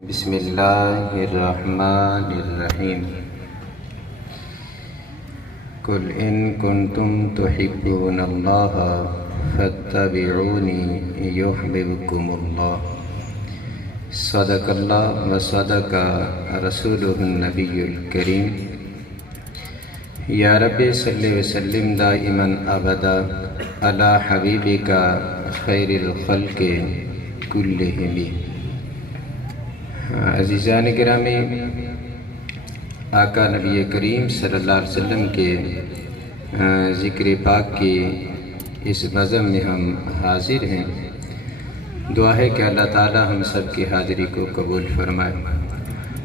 بسم اللہ الرحمن الرحیم قل ان کنتم تحبون اللہ فاتبعونی یحببکم اللہ صدق اللہ و صدق رسولہ النبی الکریم یا رب صلی وسلم دائما ابدا علی حبیبک خیر الخلق کلہم۔ عزیزان گرامی، آقا نبی کریم صلی اللہ علیہ وسلم کے ذکر پاک کی اس بزم میں ہم حاضر ہیں۔ دعا ہے کہ اللہ تعالی ہم سب کی حاضری کو قبول فرمائے،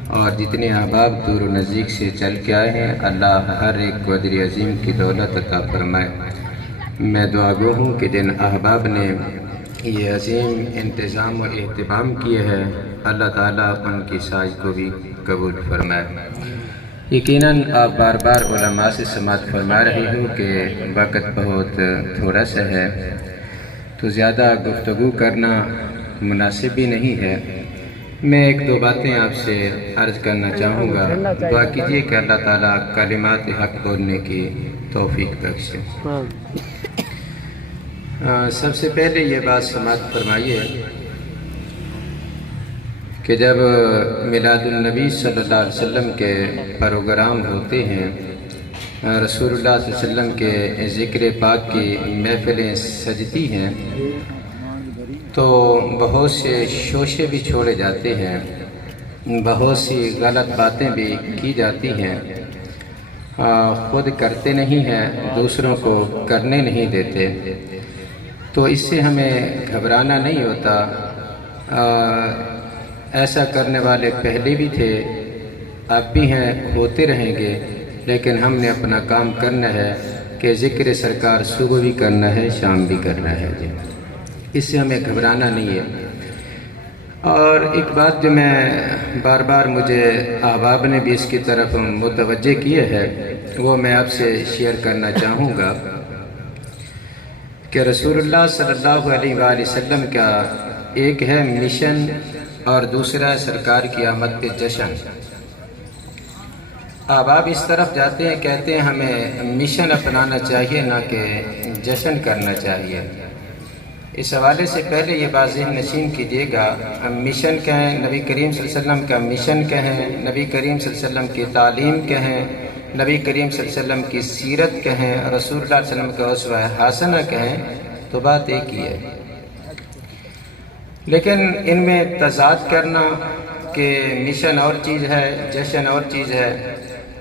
اور جتنے احباب دور و نزدیک سے چل کے آئے ہیں اللہ ہر ایک کو اجر عظیم کی دولت عطا فرمائے۔ میں دعا گو ہوں کہ جن احباب نے یہ عظیم انتظام و اہتمام کیے ہے اللہ تعالیٰ ان کی سعی کو بھی قبول فرمائے۔ یقیناً آپ بار بار علماء سے سماعت فرما رہی ہوں کہ وقت بہت تھوڑا سا ہے تو زیادہ گفتگو کرنا مناسب بھی نہیں ہے۔ میں ایک دو باتیں آپ سے عرض کرنا چاہوں گا، دعا کیجیے کہ اللہ تعالیٰ کلمات حق بولنے کی توفیق بخشے۔ سب سے پہلے یہ بات سماعت فرمائیے کہ جب میلاد النبی صلی اللہ علیہ وسلم کے پروگرام ہوتے ہیں، رسول اللہ صلی اللہ علیہ وسلم کے ذکر پاک کی محفلیں سجتی ہیں تو بہت سے شوشے بھی چھوڑے جاتے ہیں، بہت سی غلط باتیں بھی کی جاتی ہیں، خود کرتے نہیں ہیں، دوسروں کو کرنے نہیں دیتے۔ تو اس سے ہمیں گھبرانا نہیں ہوتا۔ ایسا کرنے والے پہلے بھی تھے، اب بھی ہیں، ہوتے رہیں گے، لیکن ہم نے اپنا کام کرنا ہے کہ ذکر سرکار صبح بھی کرنا ہے، شام بھی کرنا ہے جی، اس سے ہمیں گھبرانا نہیں ہے۔ اور ایک بات جو میں بار بار مجھے احباب نے بھی اس کی طرف متوجہ کیے ہے وہ میں آپ سے شیئر کرنا چاہوں گا کہ رسول اللہ صلی اللہ علیہ وآلہ وسلم کا ایک ہے مشن اور دوسرا سرکار کی آمد پہ جشن۔ احباب اس طرف جاتے ہیں، کہتے ہیں ہمیں مشن اپنانا چاہیے نہ کہ جشن کرنا چاہیے۔ اس حوالے سے پہلے یہ بات ذہن نشین کیجیے گا، مشن کہیں، نبی کریم صلی اللہ علیہ وسلم کا مشن کہیں، نبی کریم صلی اللہ علیہ وسلم کی تعلیم کہیں، نبی کریم صلی اللہ علیہ وسلم کی سیرت کہیں، رسول اللہ صلی اللہ علیہ وسلم کا اسوہ حسنہ کہیں، تو بات ایک ہی ہے، لیکن ان میں تضاد کرنا کہ مشن اور چیز ہے، جشن اور چیز ہے،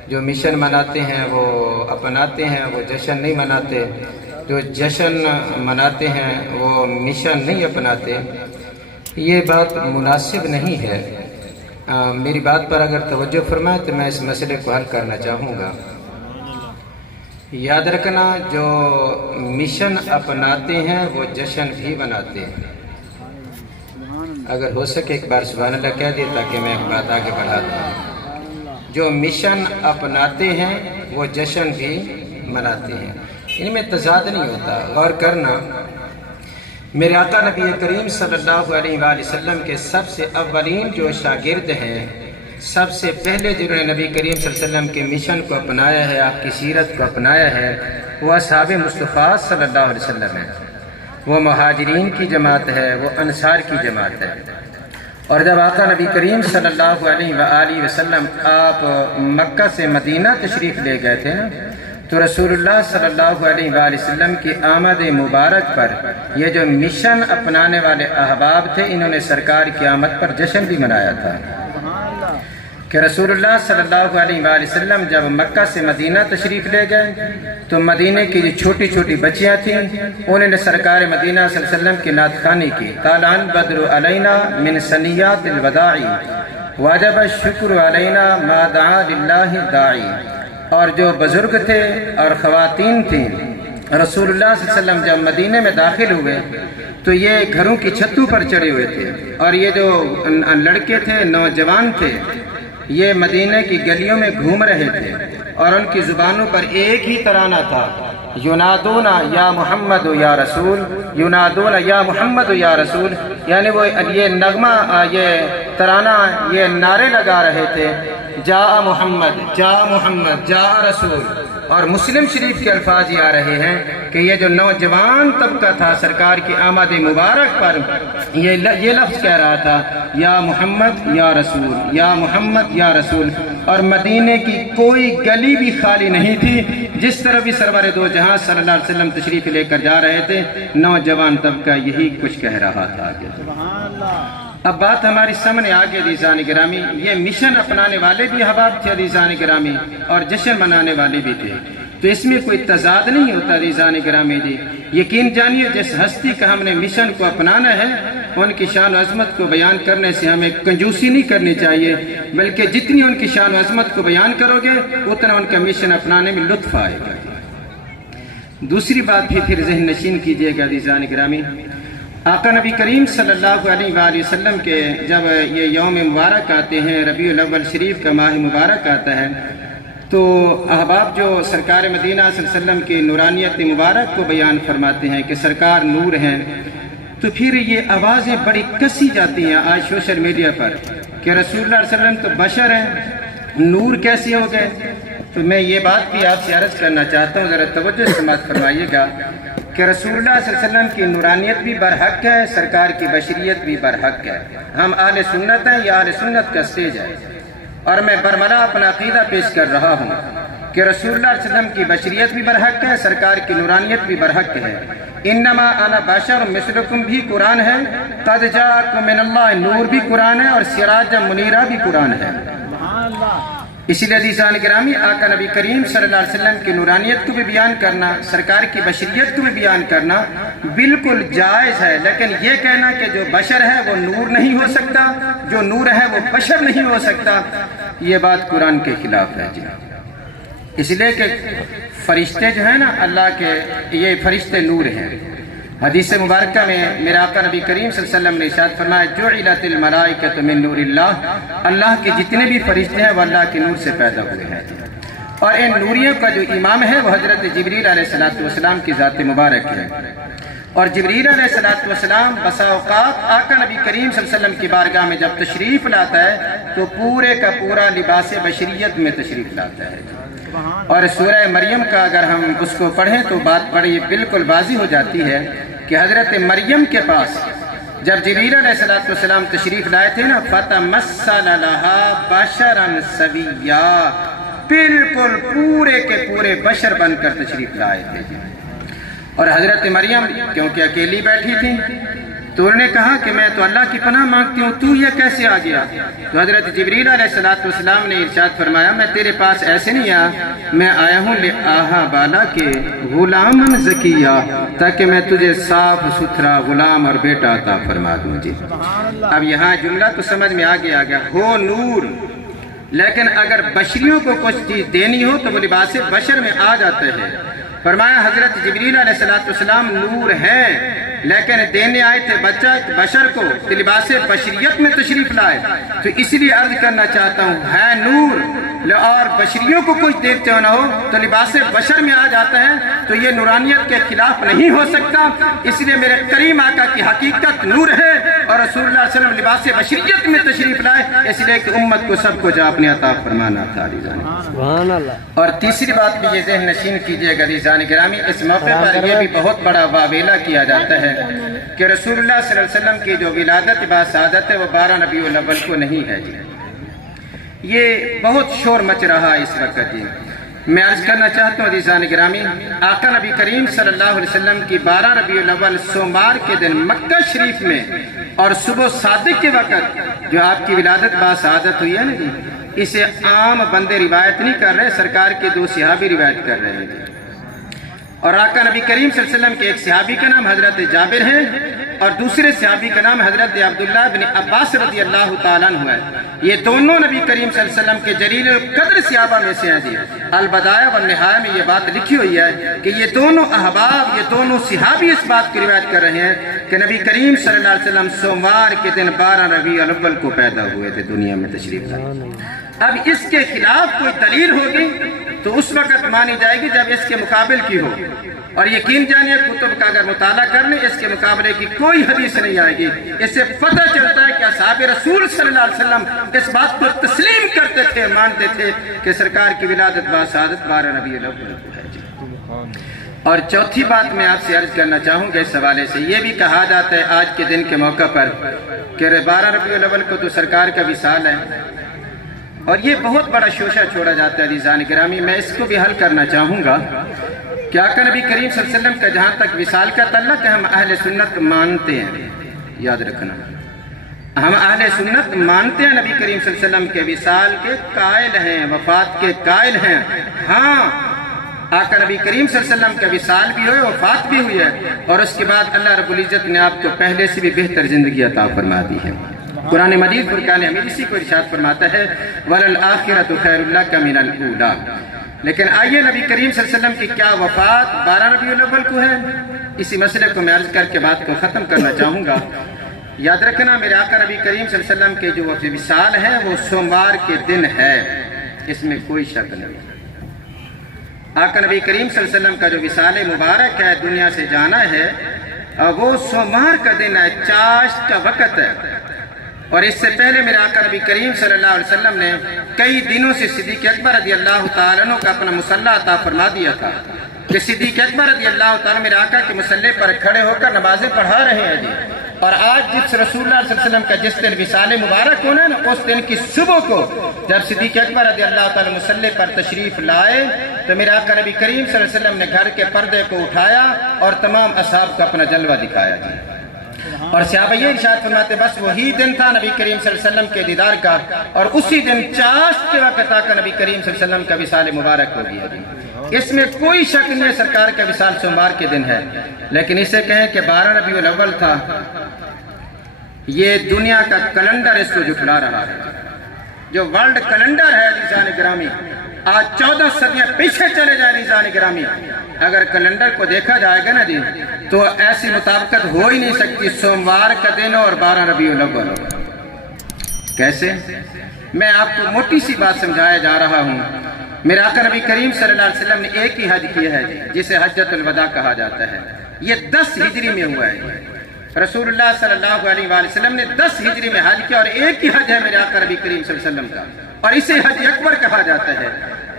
جو مشن مناتے ہیں وہ اپناتے ہیں، وہ جشن نہیں مناتے، جو جشن مناتے ہیں وہ مشن نہیں اپناتے، یہ بات مناسب نہیں ہے۔ میری بات پر اگر توجہ فرمائے تو میں اس مسئلے کو حل کرنا چاہوں گا۔ یاد رکھنا، جو مشن اپناتے ہیں وہ جشن بھی مناتے ہیں۔ اگر ہو سکے ایک بار سبحان اللہ کہہ دے تاکہ میں ایک بات آگے بڑھاتا ہوں۔ جو مشن اپناتے ہیں وہ جشن بھی مناتے ہیں، ان میں تضاد نہیں ہوتا۔ غور کرنا، میرے آقا نبی کریم صلی اللہ علیہ وآلہ وسلم کے سب سے اولین جو شاگرد ہیں، سب سے پہلے جنہوں نے نبی کریم صلی اللہ علیہ وسلم کے مشن کو اپنایا ہے، آپ کی سیرت کو اپنایا ہے، وہ اصحاب مصطفیٰ صلی اللہ علیہ وسلم ہیں۔ وہ مہاجرین کی جماعت ہے، وہ انصار کی جماعت ہے۔ اور جب آقا نبی کریم صلی اللہ علیہ وآلہ وسلم آپ مکہ سے مدینہ تشریف لے گئے تھے تو رسول اللہ صلی اللہ علیہ وآلہ وسلم کی آمد مبارک پر یہ جو مشن اپنانے والے احباب تھے، انہوں نے سرکار کی آمد پر جشن بھی منایا تھا کہ رسول اللہ صلی اللہ علیہ وآلہ وسلم جب مکہ سے مدینہ تشریف لے گئے تو مدینہ کی جو چھوٹی چھوٹی بچیاں تھیں انہوں نے سرکار مدینہ صلی اللہ علیہ وسلم کی نعت خوانی کی۔ طالع البدر علینا من ثنیات الوداع واجب الشکر علینا ما دعا للہ داعی۔ اور جو بزرگ تھے اور خواتین تھیں، رسول اللہ صلی اللہ علیہ وسلم جب مدینہ میں داخل ہوئے تو یہ گھروں کی چھتوں پر چڑھے ہوئے تھے، اور یہ جو لڑکے تھے، نوجوان تھے، یہ مدینہ کی گلیوں میں گھوم رہے تھے اور ان کی زبانوں پر ایک ہی ترانہ تھا، ینادون یا محمد یا رسول، ینادون یا محمد یا رسول، یعنی وہ یہ نغمہ، یہ ترانہ یہ نعرے لگا رہے تھے، جا محمد جا محمد جا رسول، اور مسلم شریف کے الفاظ یہ آ رہے ہیں کہ یہ جو نوجوان طبقہ تھا سرکار کی آمد مبارک پر یہ لفظ کہہ رہا تھا، یا محمد یا رسول، یا محمد یا رسول، اور مدینے کی کوئی گلی بھی خالی نہیں تھی جس طرح بھی سرور دو جہاں صلی اللہ علیہ وسلم تشریف لے کر جا رہے تھے، نوجوان طبقہ یہی کچھ کہہ رہا تھا۔ اب بات ہماری سامنے آگے عزیزان گرامی، یہ مشن اپنانے والے بھی احباب تھے عزیزان گرامی، اور جشن منانے والے بھی تھے، تو اس میں کوئی تضاد نہیں ہوتا عزیزان گرامی جی۔ یقین جانیے جس ہستی کا ہم نے مشن کو اپنانا ہے ان کی شان و عظمت کو بیان کرنے سے ہمیں کنجوسی نہیں کرنی چاہیے، بلکہ جتنی ان کی شان و عظمت کو بیان کرو گے اتنا ان کا مشن اپنانے میں لطف آئے گا۔ دوسری بات بھی پھر ذہن نشین کیجئے گا عزیزان گرامی، آقا نبی کریم صلی اللہ علیہ وآلہ وسلم کے جب یہ یوم مبارک آتے ہیں، ربیع الاول شریف کا ماہ مبارک آتا ہے، تو احباب جو سرکار مدینہ صلی اللہ علیہ وسلم کی نورانیت مبارک کو بیان فرماتے ہیں کہ سرکار نور ہیں، تو پھر یہ آوازیں بڑی کسی جاتی ہیں آج سوشل میڈیا پر کہ رسول اللہ علیہ وسلم تو بشر ہیں، نور کیسے ہو گئے؟ تو میں یہ بات بھی آپ سے عرض کرنا چاہتا ہوں، ذرا توجہ سماعت فرمائیے گا کہ رسول اللہ صلی اللہ علیہ وسلم کی نورانیت بھی برحق ہے، سرکار کی بشریت بھی برحق ہے۔ ہم اہل سنت ہیں، یہ اہل سنت کا سٹیج ہے، اور میں برملا اپنا عقیدہ پیش کر رہا ہوں کہ رسول اللہ علیہ وسلم کی بشریت بھی برحق ہے، سرکار کی نورانیت بھی برحق ہے۔ انما انا بشر مثلکم بھی قرآن ہے، قد جاءکم من اللہ نور بھی قرآن ہے، اور سراجا منیرہ بھی قرآن ہے۔ اسی لیے عزیزان گرامی، آقا نبی کریم صلی اللہ علیہ وسلم کی نورانیت کو بھی بیان کرنا، سرکار کی بشریت کو بھی بیان کرنا بالکل جائز ہے، لیکن یہ کہنا کہ جو بشر ہے وہ نور نہیں ہو سکتا، جو نور ہے وہ بشر نہیں ہو سکتا، یہ بات قرآن کے خلاف ہے جی۔ اس لیے کہ فرشتے جو ہیں نا اللہ کے، یہ فرشتے نور ہیں۔ حدیث مبارکہ میں میرا آقا نبی کریم صلی اللہ علیہ وسلم نے ارشاد فرمایا، جعلت الملائکۃ من نور اللہ، اللہ کے جتنے بھی فرشتے ہیں وہ اللہ کے نور سے پیدا ہوئے ہیں، اور ان نوریوں کا جو امام ہے وہ حضرت جبریل علیہ السلام کی ذات مبارک ہے۔ اور جبریل علیہ السلام بسا اوقات آقا نبی کریم صلی اللہ علیہ وسلم کی بارگاہ میں جب تشریف لاتا ہے تو پورے کا پورا لباس بشریت میں تشریف لاتا ہے، اور سورہ مریم کا اگر ہم اس کو پڑھیں تو بات بڑی بالکل واضح ہو جاتی ہے کہ حضرت مریم کے پاس جب جبریل علیہ السلام تشریف لائے تھے نا، فَتَمَثَّلَ لَهَا بَشَرًا سَوِيًّا، بالکل پورے کے پورے بشر بن کر تشریف لائے تھے۔ اور حضرت مریم کیونکہ اکیلی بیٹھی تھی تو انہوں نے کہا کہ میں تو اللہ کی پناہ مانگتی ہوں، تو یہ کیسے آ گیا؟ تو حضرت جبریل علیہ السلام نے ارشاد فرمایا، میں تیرے پاس ایسے نہیں آیا، میں آیا ہوں لآہا بالا کے غلامن زکیہ، تاکہ میں تجھے صاف ستھرا غلام اور بیٹا عطا فرما دوں جی۔ اب یہاں جملہ تو سمجھ میں آ گیا، ہو نور، لیکن اگر بشریوں کو کچھ چیز دینی ہو تو وہ لباس بشر میں آ جاتا ہے۔ فرمایا حضرت جبریل علیہ السلام نور ہیں، لیکن دینے آئے تھے بشر کو، لباس بشریت میں تشریف لائے، تو اس لیے عرض کرنا چاہتا ہوں، ہے نور اور بشریوں کو کچھ دیتے نہ ہو تو لباس بشر میں آ جاتا ہے، تو یہ نورانیت کے خلاف نہیں ہو سکتا۔ اس لیے میرے کریم آقا کی حقیقت نور ہے، اور رسول اللہ علیہ وسلم لباس بشریت میں تشریف لائے، اس لیے کہ امت کو سب کو جا اپنے عطا فرمانا تھا۔ سبحان اللہ۔ اور تیسری بات بھی یہ ذہن نشین کیجئے گا عزیزان گرامی، اس موقع پر یہ بھی بہت بڑا واویلا کیا جاتا ہے کہ رسول اللہ صلی اللہ علیہ وسلم کی جو ولادت باسعادت ہے وہ 12 ربیع الاول کو نہیں ہے جی۔ یہ بہت شور مچ رہا ہے اس وقت جی۔ میں عرض کرنا چاہتا ہوں عزیزان گرامی، آقا نبی کریم صلی اللہ علیہ وسلم کی 12 ربیع الاول سوموار کے دن مکہ شریف میں اور صبح صادق کے وقت جو آپ کی ولادت باسعادت ہوئی ہے نا جی، اسے عام بندے روایت نہیں کر رہے، سرکار کے 2 صحابی روایت کر رہے ہیں جی۔ اور آقا نبی کریم صلی اللہ علیہ وسلم کے ایک صحابی کا نام حضرت جابر ہے، اور دوسرے صحابی کا نام حضرت عبداللہ بن عباس رضی اللہ تعالیٰ عنہ ہے۔ یہ دونوں نبی کریم صلی اللہ علیہ وسلم کے جلیل القدر صحابہ میں سے ہیں جی۔ البدایہ والنہایہ میں یہ بات لکھی ہوئی ہے کہ یہ دونوں احباب، یہ دونوں صحابی اس بات کی روایت کر رہے ہیں کہ نبی کریم صلی اللہ علیہ وسلم سوموار کے دن 12 ربیع الاول کو پیدا ہوئے تھے، دنیا میں تشریف لائے۔ اب اس کے خلاف کوئی دلیل ہوگی تو اس وقت مانی جائے گی جب اس کے مقابل کی ہو، اور یقین جانیے کتب کا اگر مطالعہ کرنے اس کے مقابلے کی کوئی حدیث نہیں آئے گی۔ اس سے پتہ چلتا ہے کہ اصحاب رسول صلی اللہ علیہ وسلم اس بات کو تسلیم کرتے تھے، مانتے تھے کہ سرکار کی ولادت باسعادت 12 ربیع الاول کو ہے جی۔ اور چوتھی بات میں آپ سے عرض کرنا چاہوں گا اس حوالے سے، یہ بھی کہا جاتا ہے آج کے دن کے موقع پر کہ 12 ربیع الاول کو تو سرکار کا وصال ہے، اور یہ بہت بڑا شوشہ چھوڑا جاتا ہے عزیزان گرامی۔ میں اس کو بھی حل کرنا چاہوں گا کہ آقا نبی کریم صلی اللہ علیہ وسلم کا جہاں تک وصال کا تعلق ہے، ہم اہل سنت مانتے ہیں، یاد رکھنا، ہم اہل سنت مانتے ہیں نبی کریم صلی اللہ علیہ وسلم کے وصال کے قائل ہیں، وفات کے قائل ہیں۔ ہاں، آقا نبی کریم صلی اللہ علیہ وسلم کا وصال بھی ہوئے، وفات بھی ہوئی ہے، اور اس کے بعد اللہ رب العزت نے آپ کو پہلے سے بھی بہتر زندگی عطا فرما دی ہے۔ قرآن مجید فرقان حمید اسی کو ارشاد فرماتا ہے وَلَلْآخِرَةُ خَيْرٌ لَكَ مِنَ الْأُولَىٰ۔ لیکن آئیے نبی کریم صلی اللہ علیہ وسلم کی کیا وفات 12 ربیع الاول کو ہے؟ اسی مسئلے کو میں عرض کر کے بات کو ختم کرنا چاہوں گا۔ یاد رکھنا، میرے آقا نبی کریم صلی اللہ علیہ وسلم کے جو وصال ہے وہ سوموار کے دن ہے، اس میں کوئی شک نہیں۔ آقا نبی کریم صلی اللہ علیہ وسلم کا جو وصال مبارک ہے، دنیا سے جانا ہے، وہ سوموار کا دن ہے، چاشت کا وقت ہے۔ اور اس سے پہلے میرے آقا نبی کریم صلی اللہ علیہ وسلم نے کئی دنوں سے صدیق اکبر رضی اللہ تعالیٰ عنہ کا اپنا مصلی عطا فرما دیا تھا کہ صدیق اکبر رضی اللہ تعالیٰ میرے آقا کے مصلی پر کھڑے ہو کر نمازیں پڑھا رہے ہیں جی۔ اور آج جس رسول اللہ صلی اللہ علیہ وسلم کا جس دن وصال مبارک ہونا ہے نا، اس دن کی صبح کو جب صدیق اکبر رضی اللہ تعالیٰ مصلی پر تشریف لائے تو میرے آقا نبی کریم صلی اللہ علیہ وسلم نے گھر کے پردے کو اٹھایا اور تمام اصحاب کو اپنا جلوہ دکھایا جی۔ اور صحابہ یہ ارشاد فرماتے بس وہی دن تھا نبی کریم صلی اللہ علیہ وسلم کے دیدار کا، اور اسی دن چاشت کے وقت آقا نبی کریم صلی اللہ علیہ وسلم کا وصال مبارک ہو گیا جی۔ اس میں کوئی شک نہیں ہے سرکار کا وصال سوموار کے دن ہے، لیکن اسے کہیں کہ 12 ربیع الاول تھا، یہ دنیا کا کیلنڈر اس کو جھٹلا رہا ہے۔ جو ورلڈ کیلنڈر ہے عزیزان گرامی، آج 14 صدیاں پیچھے چلے جائے عزیزان گرامی، اگر کیلنڈر کو دیکھا جائے گا نا جی تو ایسی مطابقت ہو ہی نہیں سکتی سوموار کا دن اور 12 ربیع الاول۔ کیسے؟ میں آپ کو موٹی سی بات سمجھایا جا رہا ہوں۔ میرے آقا نبی کریم صلی اللہ علیہ وسلم نے ایک ہی حج کیا ہے جسے حجۃ الوداع کہا جاتا ہے، یہ 10 ہجری میں ہوا ہے۔ رسول اللہ صلی اللہ علیہ وآلہ وسلم نے 10 ہجری میں حج کیا، اور ایک ہی حج ہے میرے آقا نبی کریم صلی اللہ علیہ وسلم کا، اور اسے حج اکبر کہا جاتا ہے۔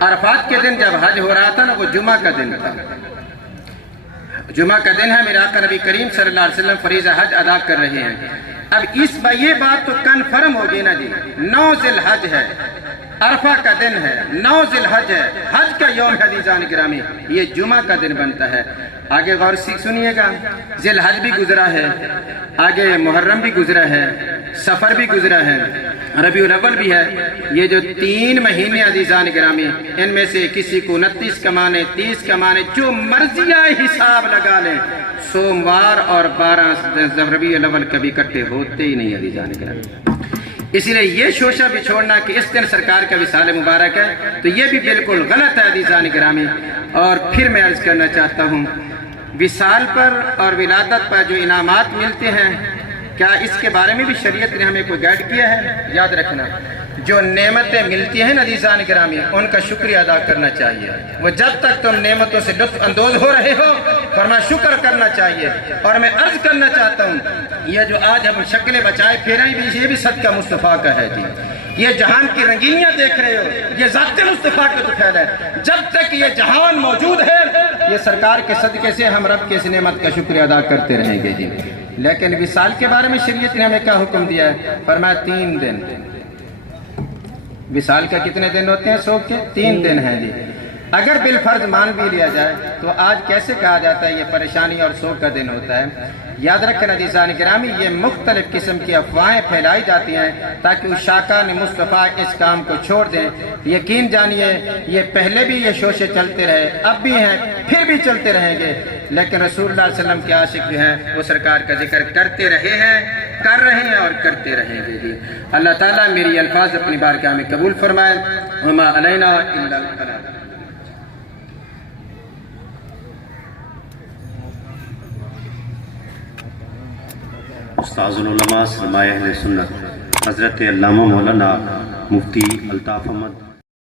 عرفات کے دن جب حج ہو رہا تھا نا، وہ جمعہ کا دن تھا، جمعہ کا دن ہے، میرے آقا نبی کریم صلی اللہ علیہ وسلم فریضہ حج ادا کر رہے ہیں۔ اب یہ بات تو کنفرم ہوگی نا جی، 9 ذی الحج ہے، عرفہ کا دن ہے، 9 ذی الحج ہے، حج کا یوم ہے عزیزان گرامی، یہ جمعہ کا دن بنتا ہے۔ آگے غور سے سنیے گا، ذی الحج بھی گزرا ہے، آگے محرم بھی گزرا ہے، سفر بھی گزرا ہے، ربیع الاول بھی ہے۔ یہ جو 3 مہینے عزیزان گرامی، ان میں سے کسی کو 29 کا مانے، 30 کا مانے، جو مرضی آئے حساب لگا لیں، سوموار اور 12 ربیع الاول کبھی اکٹھے ہوتے ہی نہیں عزیزان گرامی۔ اسی لیے یہ شوشہ بھی چھوڑنا کہ اس دن سرکار کا وصال مبارک ہے، تو یہ بھی بالکل غلط ہے عزیزان گرامی۔ اور پھر میں عرض کرنا چاہتا ہوں، وصال پر اور ولادت پر جو انعامات ملتے ہیں، کیا اس کے بارے میں بھی شریعت نے ہمیں کوئی گائیڈ کیا ہے؟ یاد رکھنا، جو نعمتیں ملتی ہیں عزیزان گرامی، ان کا شکریہ ادا کرنا چاہیے۔ وہ جب تک تم نعمتوں سے لطف اندوز ہو رہے ہو، فرمایا شکر کرنا چاہیے۔ اور میں عرض کرنا چاہتا ہوں، یہ جو آج ہم شکلیں بچائے پھیریں بھی، یہ بھی صدقہ مصطفیٰ کا ہے جی۔ یہ جہان کی رنگینیاں دیکھ رہے ہو، یہ ذات مصطفیٰ کا تو خیر ہے۔ جب تک یہ جہان موجود ہے، یہ سرکار کے صدقے سے ہم رب کے اس نعمت کا شکریہ ادا کرتے رہیں گے جی۔ لیکن وصال کے بارے میں شریعت نے ہمیں کیا حکم دیا ہے؟ فرمایا 3 دن۔ وصال کا کتنے دن ہوتے ہیں؟ سوگ کے 3 دن ہیں جی۔ اگر بالفرض مان بھی لیا جائے تو آج کیسے کہا جاتا ہے یہ پریشانی اور سوگ کا دن ہوتا ہے؟ یاد رکھنا عزیزان گرامی، یہ مختلف قسم کی افواہیں پھیلائی جاتی ہیں تاکہ اشاکان مصطفیٰ اس کام کو چھوڑ دیں۔ یقین جانیے، یہ پہلے بھی یہ شوشے چلتے رہے، اب بھی ہیں، پھر بھی چلتے رہیں گے، لیکن رسول اللہ صلی اللہ علیہ وسلم کے عاشق جو ہیں وہ سرکار کا ذکر کرتے رہے ہیں، کر رہے ہیں اور کرتے رہیں گے جی۔ اللہ تعالیٰ میری الفاظ اپنی بارگاہ میں قبول فرمائے۔ وما علینا الا البلاغ۔ استاذ العلماء سرمایہ اہل سنت حضرت علامہ مولانا مفتی الطاف احمد